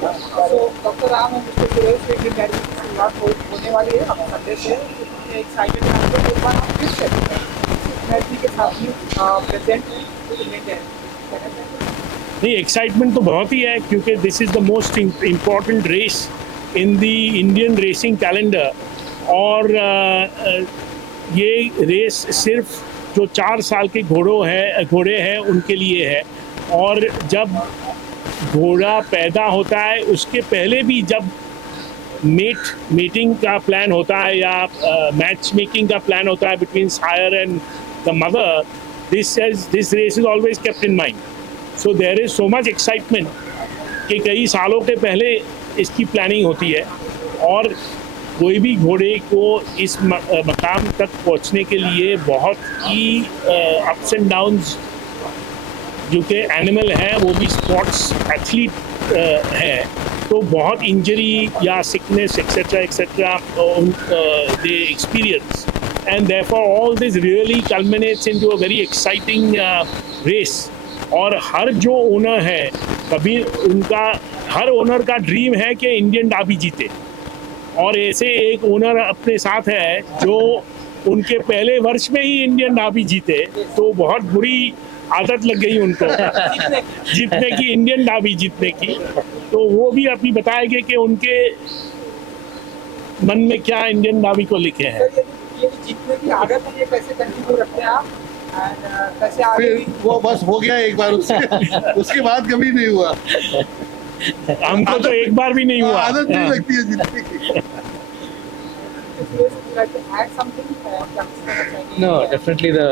So, doctor Ram और mister Suresh की Indian diary की शुरुआत होने वाली है अब संडे से। एक्साइटेड हैं हम लोग, एक बार हम फिर से मैत्री के साथ ही प्रेजेंट हैं इंडियन डायरी। नहीं, एक्साइटमेंट तो बहुत ही है क्योंकि this is the most important race in the Indian racing calendar. और ये रेस सिर्फ जो 4 साल के घोड़े हैं उनके लिए है। और जब घोड़ा पैदा होता है उसके पहले भी जब मेटिंग का प्लान होता है या मैच मेकिंग का प्लान होता है between sire and the mother, this race is always kept in mind. So there is so much excitement कि कई सालों के पहले इसकी प्लानिंग होती है। और कोई भी घोड़े को इस मकाम तक पहुंचने के लिए बहुत ही अप्स एंड डाउन्स, जो कि एनिमल है वो भी स्पोर्ट्स एथलीट है, तो बहुत इंजरी या sickness etcetera they experience, and therefore all this really culminates into a very exciting race. और हर जो ओनर है, कभी हर ओनर का ड्रीम है कि इंडियन डार्बी जीते। और ऐसे एक ओनर अपने साथ है जो उनके पहले वर्ष में ही इंडियन डार्बी जीते, तो बहुत बुरी आदत लग गई उनको जीतने की, इंडियन डार्बी जीतने की। तो वो भी अभी बताएंगे कि उनके मन में क्या इंडियन डार्बी को लिखे हैं। ये जीतने की आदत है, ये कैसे कंटिन्यू रखते हैं आप? कैसे फिर वो बस हो गया एक बार, उसके बाद कभी नहीं हुआ। हमको तो एक बार भी नहीं हुआ। आदत नहीं लगती है जीतने की। No, definitely the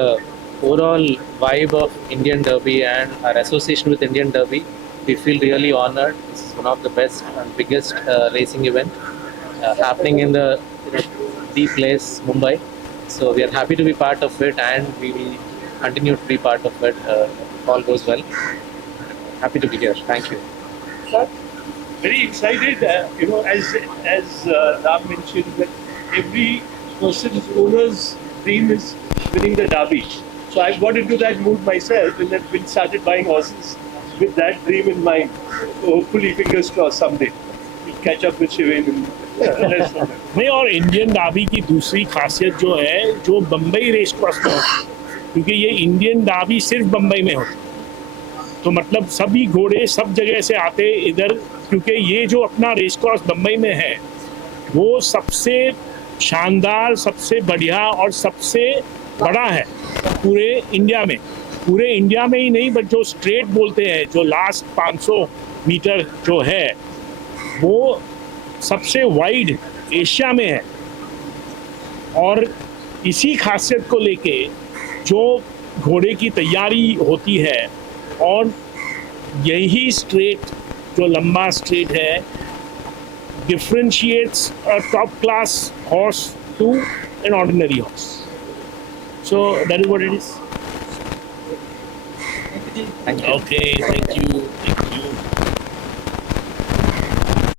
overall vibe of Indian Derby and our association with Indian Derby, we feel really honored. This is one of the best and biggest racing event happening in the place, Mumbai. So we are happy to be part of it, and we will continue to be part of it if all goes well. Happy to be here. Thank you. Sir? Very excited, as Ram mentioned, that every person's owner's dream is winning the Derby. So I've got into that mood myself and then started buying horses with that dream in mind. So hopefully, fingers crossed, someday we'll catch up with Shivain and rest of them. नहीं, और Indian Derby की दूसरी खासियत जो है, जो Bombay race cross में होती है, क्योंकि ये इंडियन डार्बी सिर्फ बम्बई में होती है, तो मतलब सभी घोड़े सब जगह से आते इधर, क्योंकि ये जो अपना रेस क्रॉस बम्बई में है वो सबसे शानदार, सबसे बढ़िया और सबसे बड़ा है पूरे इंडिया में। पूरे इंडिया में ही नहीं, बट जो स्ट्रेट बोलते हैं, जो लास्ट 500 मीटर जो है वो सबसे वाइड एशिया में है। और इसी खासियत को लेके जो घोड़े की तैयारी होती है, और यही स्ट्रेट जो लंबा स्ट्रेट है differentiates a top class horse to an ordinary horse. So that is what it is. Thank you. Okay, thank you.